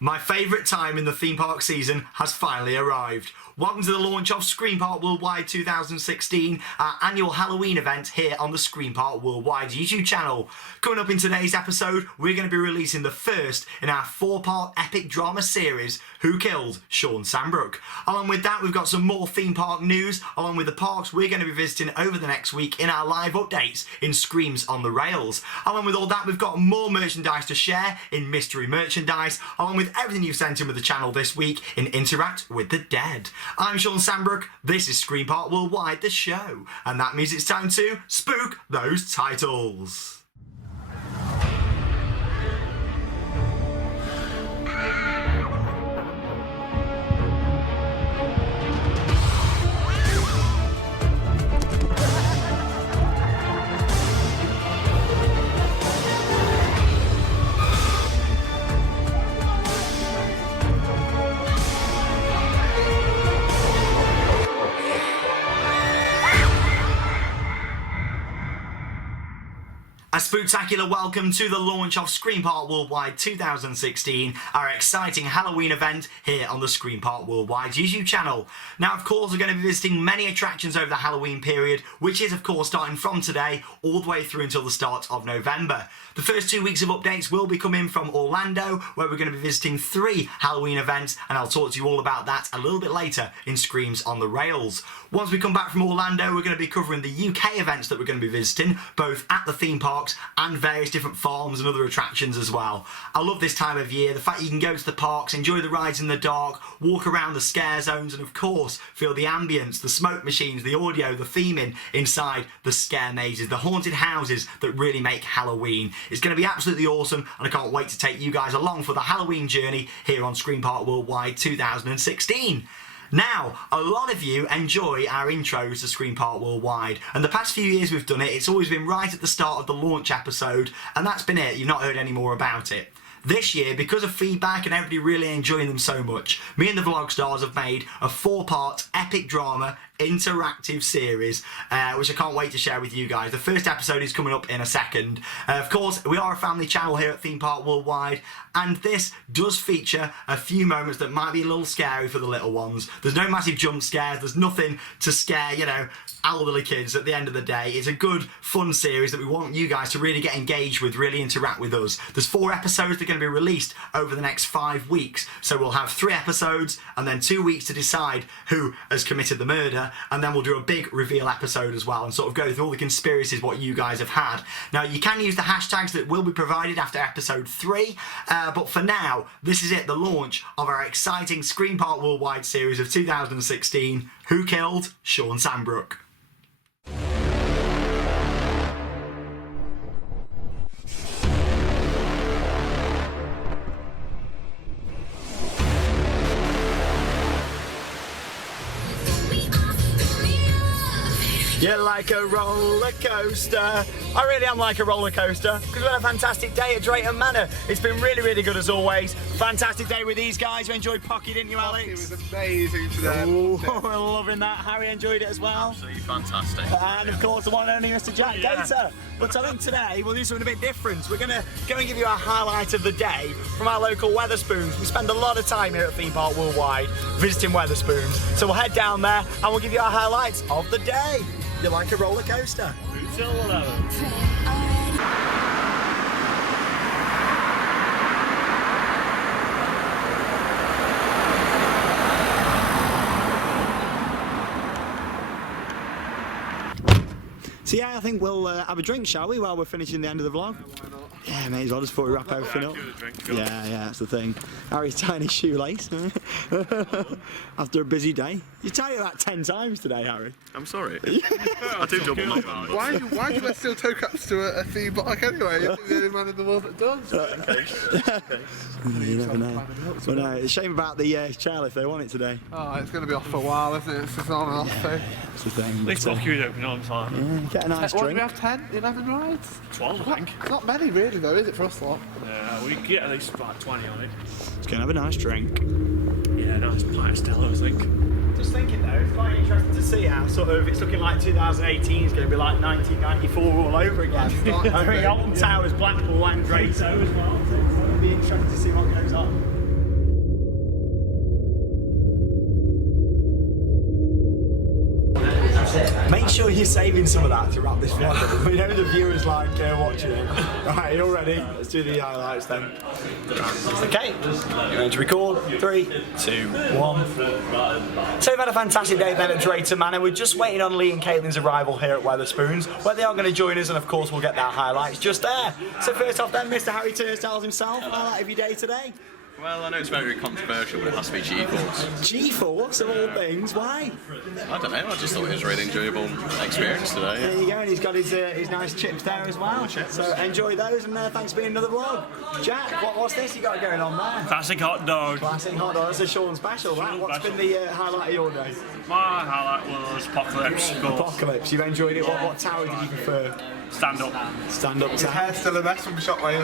My favourite time in the theme park season has finally arrived. Welcome to the launch of Scream Park Worldwide 2016, our annual Halloween event here on the Scream Park Worldwide YouTube channel. Coming up in today's episode, we're going to be releasing the first in our 4-part epic drama series, Who Killed Shawn Sanbrooke. Along with that, we've got some more theme park news, along with the parks we're going to be visiting over the next week in our live updates in Screams on the Rails. Along with all that, we've got more merchandise to share in mystery merchandise, along with everything you've sent in with the channel this week in Interact with the Dead. I'm Shawn Sanbrooke, this is Scream Park Worldwide, the show, and that means it's time to spook those titles. A spooktacular welcome to the launch of Scream Park Worldwide 2016, our exciting Halloween event here on the Scream Park Worldwide YouTube channel. Now, of course, we're going to be visiting many attractions over the Halloween period, which is, of course, starting from today all the way through until the start of November. The first 2 weeks of updates will be coming from Orlando, where we're going to be visiting 3 Halloween events, and I'll talk to you all about that a little bit later in Screams on the Rails. Once we come back from Orlando, we're going to be covering the UK events that we're going to be visiting, both at the theme parks and various different farms and other attractions as well. I love this time of year, the fact you can go to the parks, enjoy the rides in the dark, walk around the scare zones, and of course feel the ambience, the smoke machines, the audio, the theming inside the scare mazes, the haunted houses that really make Halloween. It's going to be absolutely awesome, and I can't wait to take you guys along for the Halloween journey here on Scream Park Worldwide 2016. Now, a lot of you enjoy our intros to Scream Park Worldwide, and the past few years we've done it, it's always been right at the start of the launch episode, and that's been it. You've not heard any more about it. This year, because of feedback and everybody really enjoying them so much, me and the Vlogstars have made a 4-part epic drama interactive series, which I can't wait to share with you guys. The first episode is coming up in a second. Of course, we are a family channel here at Theme Park Worldwide, and this does feature a few moments that might be a little scary for the little ones. There's no massive jump scares, there's nothing to scare, you know, elderly kids at the end of the day. It's a good, fun series that we want you guys to really get engaged with, really interact with us. There's 4 episodes that are going to be released over the next 5 weeks. So we'll have 3 episodes and then 2 weeks to decide who has committed the murder, and then we'll do a big reveal episode as well and sort of go through all the conspiracies what you guys have had. Now, you can use the hashtags that will be provided after episode 3, but for now, this is it, the launch of our exciting Scream Park Worldwide series of 2016, Who Killed Shawn Sanbrooke? You're like a roller coaster. I really am like a roller coaster because we had a fantastic day at Drayton Manor. It's been really, really good as always. Fantastic day with these guys. You enjoyed Pocky, didn't you, Alex? It was amazing today. Ooh, we're loving that. Harry enjoyed it as well. Absolutely fantastic. And of course, the one and only Mr. Jack Gator. But I think today we'll do something a bit different. We're going to go and give you our highlight of the day from our local Wetherspoons. We spend a lot of time here at Theme Park Worldwide visiting Wetherspoons. So we'll head down there and we'll give you our highlights of the day. You're like a roller coaster. Till 11. So yeah, I think we'll have a drink, shall we, while we're finishing the end of the vlog? Yeah, may as well just before we wrap everything up. Yeah, that's the thing. Harry's tiny shoelace. After a busy day. You tied it about 10 times today, Harry. I'm sorry. I do double my miles. Why do I still tow cups to a theme park anyway? You're the only man in the world that does. You never know. Well, no, it's a shame about the chairlift, they want it today. Oh, it's going to be off for a while, isn't it? It's just on and off. Yeah, that's the thing. This queue is open on time. Yeah, get a nice What, do drink. we have 10, 11 rides? 12, I think. Not many really though, is it, for us lot? Yeah, we get at least about 20 on it. Let's go and have a nice drink. Yeah, nice pint of Stella, I think. Just thinking though, it's quite interesting to see how sort of it's looking like 2018 is going to be like 1994 all over again. I think Alton Towers, Blackpool and Drayton as well, so it'll be interesting to see what goes on. sure you're saving some of that to wrap this vlog up. We know the viewers like watching it. Alright, you all ready? Let's do the highlights then. Okay, you're going to record. 3, 2, 1. So we've had a fantastic day then at Drayton Manor. We're just waiting on Lee and Caitlin's arrival here at Wetherspoons, where they are going to join us, and of course we'll get their highlights just there. So first off then, Mr. Harry Turnstiles himself, highlight of your day today? Well, I know it's very controversial, but it has to be G-Force. G-Force of all things, why? I don't know, I just thought it was a really enjoyable experience today. There you go, and he's got his nice chips there as well. So enjoy those, and thanks for being another vlog. Jack, what's this you got going on there? Classic hot dog. Classic hot dog, that's a Shawn special, right? What's been the highlight of your day? My highlight was Apocalypse. Of course. Apocalypse, you've enjoyed it. What tower did you prefer? Stand up. Stand up His tower. hair's still a mess from Shockwave.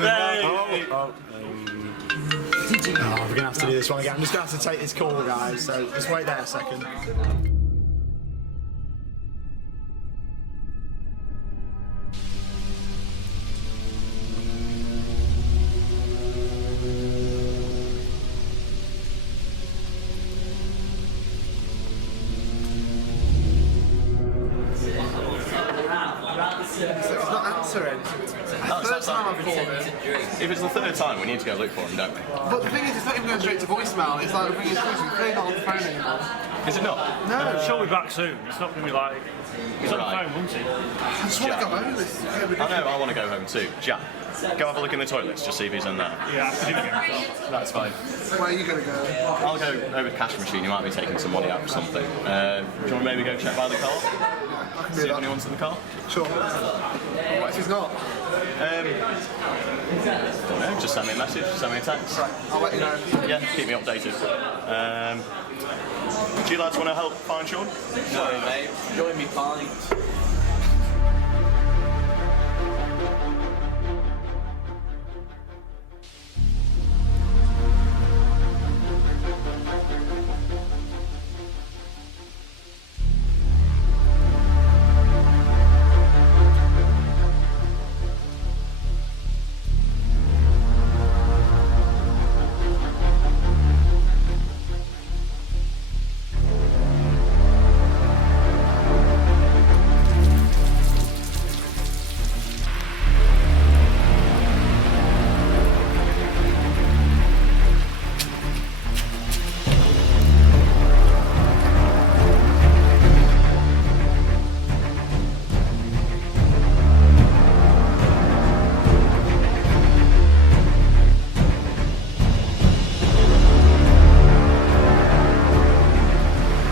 Oh, we're going to have to do this one again. I'm just going to have to take this call, guys, so just wait there a second. So he's not answering. Third time I've called him. If it's the third time, we need to go look for him, don't we? But the thing is, it's not even going straight to voicemail. It's like ringing through, so clearly not on the phone anymore. Is it not? No, She'll be back soon. It's not going to be like... He's on the Right. phone, won't he? I just want to go home. It's so I ridiculous. know, I want to go home too. Jack, go have a look in the toilets, just see if he's in there. Yeah, I could do it. That's fine. Where are you going to go? I'll go over to the cash machine, you might be taking some money out or something. Do you want to maybe go check by the car? I can do See if that. anyone's in the car? Sure. What if he's not? Don't know, just send me a message, send me a text. I'll let you know. Yeah, keep me updated. Would you lads want to help find Shawn? No, mate. Join me fine.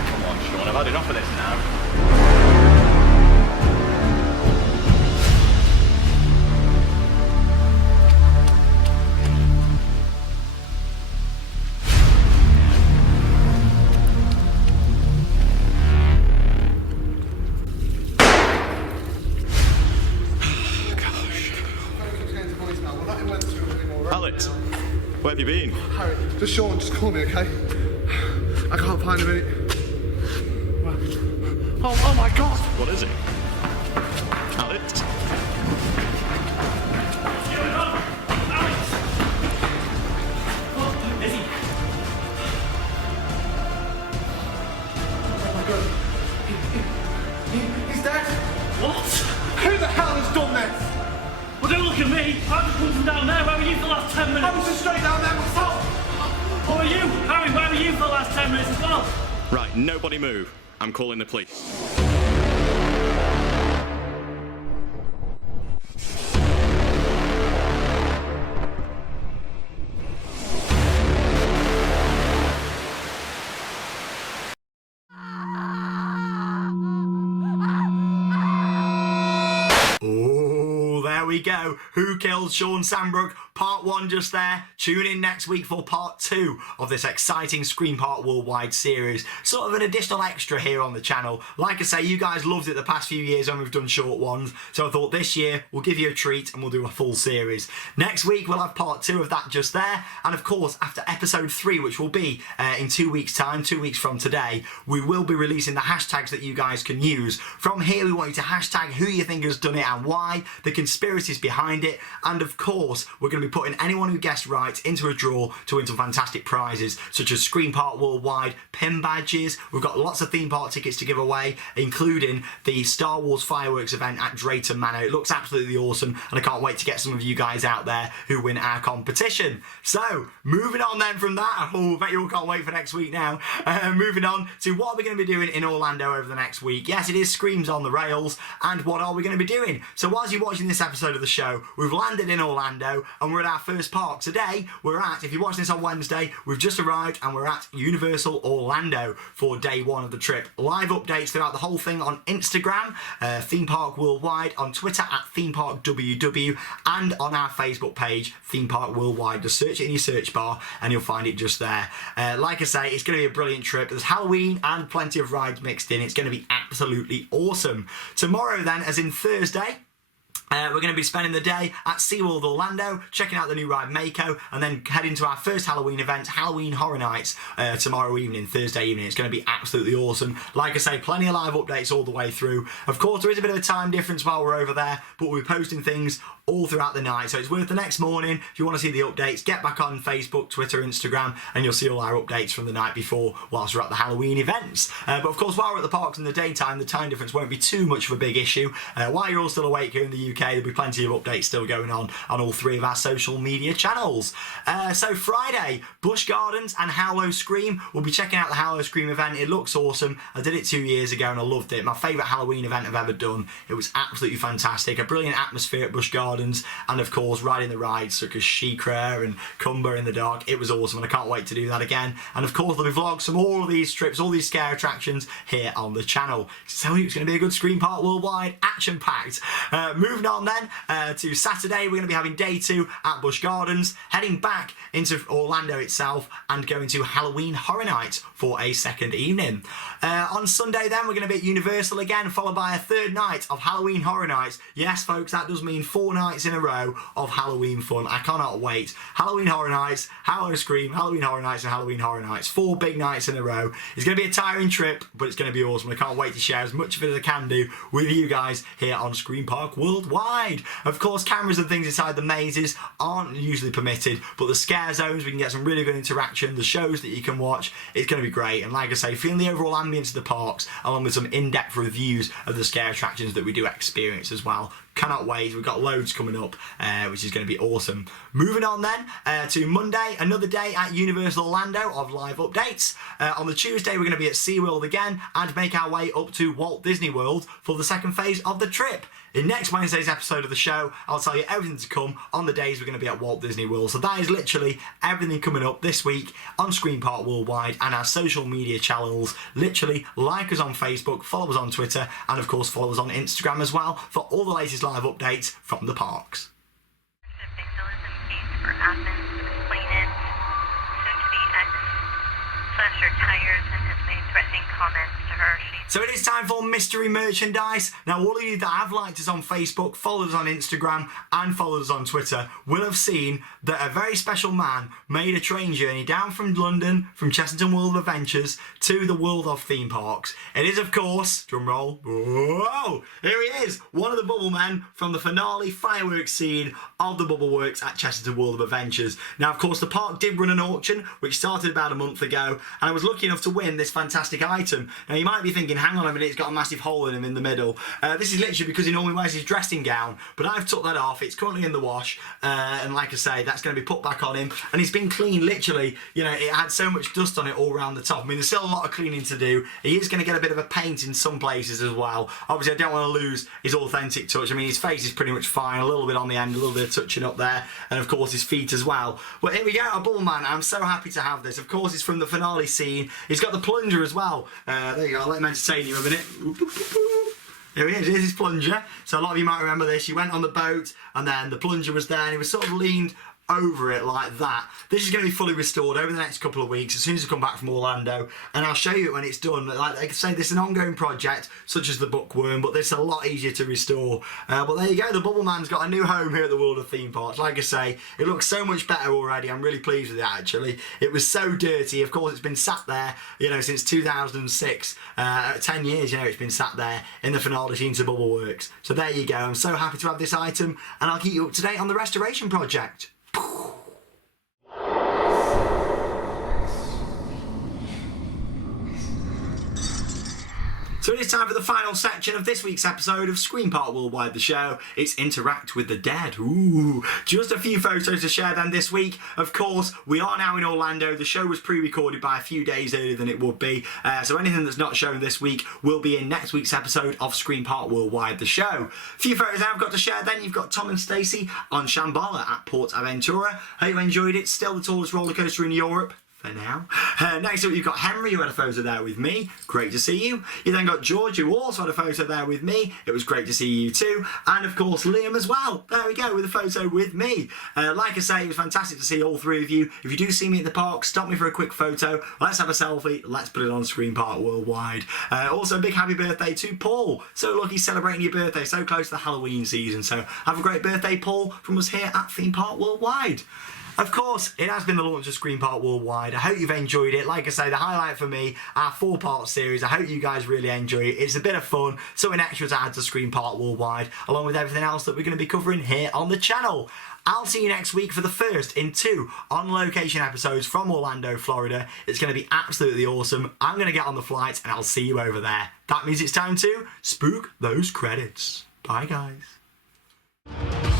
Come on, Shawn, I've had enough of this now. Phone keeps going to voicemail. We're not in Wetherspoons anymore, right? Alex, where have you been? Harry, just Shawn, just call me, okay? I can't find him any. Oh my God! What is it? Alex? He's dead! What? Who the hell has done this? Well, don't look at me. I've just come from down there. Where were you for the last 10 minutes? I was just straight down there myself! Who are you? Harry, where were you for the last 10 minutes as well? Right, nobody move. I'm calling the police. Oh, there we go. Who Killed Shawn Sanbrooke? Part 1 just there. Tune in next week for part 2 of this exciting Screen Part Worldwide series. Sort of an additional extra here on the channel. Like I say, you guys loved it the past few years when we've done short ones. So I thought this year we'll give you a treat and we'll do a full series. Next week we'll have part 2 of that just there. And of course, after episode 3, which will be in 2 weeks' time, 2 weeks from today, we will be releasing the hashtags that you guys can use. From here, we want you to hashtag who you think has done it and why, the conspiracies behind it, and of course, we're going to going to be putting anyone who guessed right into a draw to win some fantastic prizes, such as Screen Park Worldwide pin badges. We've got lots of theme park tickets to give away, including the Star Wars fireworks event at Drayton Manor. It looks absolutely awesome, and I can't wait to get some of you guys out there who win our competition. So, moving on then from that, I bet you all can't wait for next week now. Moving on to what we're going to be doing in Orlando over the next week. Yes, it is Screams on the Rails, and what are we going to be doing? So whilst you're watching this episode of the show, we've landed in Orlando, and we're at our first park. Today, we're at, if you're watching this on Wednesday, we've just arrived, and we're at Universal Orlando for day one of the trip. Live updates throughout the whole thing on Instagram, Theme Park Worldwide, on Twitter at Theme Park WW, and on our Facebook page, Theme Park Worldwide. Just search it in your search bar, and you'll find it just there. Like I say, it's going to be a brilliant trip. There's Halloween and plenty of rides mixed in. It's going to be absolutely awesome. Tomorrow then, as in Thursday, we're going to be spending the day at SeaWorld Orlando, checking out the new ride Mako, and then heading to our first Halloween event, Halloween Horror Nights, tomorrow evening, Thursday evening. It's going to be absolutely awesome. Like I say, plenty of live updates all the way through. Of course, there is a bit of a time difference while we're over there, but we'll be posting things all throughout the night, so it's worth the next morning. If you want to see the updates, get back on Facebook, Twitter, Instagram, and you'll see all our updates from the night before whilst we're at the Halloween events. But of course, while we're at the parks in the daytime, the time difference won't be too much of a big issue. While you're all still awake here in the UK, there'll be plenty of updates still going on all three of our social media channels. So Friday, Busch Gardens and Hallow Scream. We'll be checking out the Hallow Scream event. It looks awesome. I did it 2 years ago and I loved it. My favourite Halloween event I've ever done. It was absolutely fantastic. A brilliant atmosphere at Busch Gardens, and of course riding the rides such as She-Cra and Cumber in the Dark. It was awesome, and I can't wait to do that again. And of course there'll be vlogs from all of these trips, all these scare attractions here on the channel. So it's going to be a good Screen Park Worldwide, action packed. Moving on then to Saturday, we're going to be having day 2 at Busch Gardens, heading back into Orlando itself and going to Halloween Horror Nights for a second evening. On Sunday then, we're going to be at Universal again, followed by a third night of Halloween Horror Nights. Yes folks, that does mean 4 nights in a row of Halloween fun. I cannot wait. Halloween Horror Nights, Hallow Scream, Halloween Horror Nights and Halloween Horror Nights. 4 big nights in a row. It's going to be a tiring trip, but it's going to be awesome. I can't wait to share as much of it as I can do with you guys here on Screen Park Worldwide. Of course, cameras and things inside the mazes aren't usually permitted, but the scare zones, we can get some really good interaction. The shows that you can watch, it's going to be great. And like I say, feeling the overall ambience of the parks, along with some in-depth reviews of the scare attractions that we do experience as well. Cannot wait. We've got loads coming up, which is going to be awesome. Moving on then to Monday, another day at Universal Orlando of live updates. On the Tuesday, we're going to be at SeaWorld again and make our way up to Walt Disney World for the second phase of the trip. In next Wednesday's episode of the show, I'll tell you everything to come on the days we're going to be at Walt Disney World. So that is literally everything coming up this week on Screen Park Worldwide and our social media channels. Literally, like us on Facebook, follow us on Twitter, and of course follow us on Instagram as well for all the latest live updates from the parks. Victimism case for Athens complainant, soon to be ex-slashed her tires and has made threatening comments to her. So it is time for mystery merchandise. Now, all of you that have liked us on Facebook, followed us on Instagram, and followed us on Twitter will have seen that a very special man made a train journey down from London, from Chesterton World of Adventures, to the world of theme parks. It is, of course, drum roll, whoa, here he is, one of the Bubble Men from the finale fireworks scene of the Bubble Works at Chesterton World of Adventures. Now, of course, the park did run an auction, which started about a month ago, and I was lucky enough to win this fantastic item. Now, you might be thinking, hang on a minute, it's got a massive hole in him in the middle. This is literally because he normally wears his dressing gown, but I've took that off. It's currently in the wash, and like I say, that's going to be put back on him, and he's been cleaned literally. You know, it had so much dust on it all around the top. I mean, there's still a lot of cleaning to do. He is going to get a bit of a paint in some places as well. Obviously, I don't want to lose his authentic touch. I mean, his face is pretty much fine, a little bit on the end, a little bit of touching up there, and of course his feet as well. But here we go, a Bubble Man. I'm so happy to have this. Of course, it's from the finale scene. He's got the plunger as well. There you go, I'll let him entertain you a minute. Here he is, here's his plunger. So a lot of you might remember this. He went on the boat and then the plunger was there and he was sort of leaned over it like that. This is going to be fully restored over the next couple of weeks as soon as I come back from Orlando, and I'll show you it when it's done. Like I say, this is an ongoing project such as the Bookworm, but this is a lot easier to restore. But there you go, the Bubble Man's got a new home here at the World of Theme Parks. Like I say, it looks so much better already. I'm really pleased with it actually. It was so dirty. Of course, it's been sat there, you know, since 2006. 10 years, you know, it's been sat there in the finale scenes of Bubble Works. So there you go. I'm so happy to have this item, and I'll keep you up to date on the restoration project. So it is time for the final section of this week's episode of Screen Part Worldwide, the show. It's Interact with the Dead. Ooh, just a few photos to share then this week. Of course, we are now in Orlando. The show was pre-recorded by a few days earlier than it would be. So anything that's not shown this week will be in next week's episode of Screen Part Worldwide, the show. A few photos I've got to share then. You've got Tom and Stacey on Shambhala at Port Aventura. Hope you enjoyed it. Still the tallest roller coaster in Europe. For now. Next up, you've got Henry, who had a photo there with me. Great to see you. You then got George, who also had a photo there with me. It was great to see you too. And of course, Liam as well. There we go, with a photo with me. Like I say, it was fantastic to see all three of you. If you do see me at the park, stop me for a quick photo. Let's have a selfie. Let's put it on Screen Part Worldwide. Also, a big happy birthday to Paul. So lucky celebrating your birthday so close to the Halloween season. So have a great birthday, Paul, from us here at Theme Park Worldwide. Of course, it has been the launch of Screen Part Worldwide. I hope you've enjoyed it. Like I say, the highlight for me, our 4-part series. I hope you guys really enjoy it. It's a bit of fun, something extra to add to Screen Part Worldwide, along with everything else that we're going to be covering here on the channel. I'll see you next week for the first in 2 on-location episodes from Orlando, Florida. It's going to be absolutely awesome. I'm going to get on the flight and I'll see you over there. That means it's time to spook those credits. Bye, guys.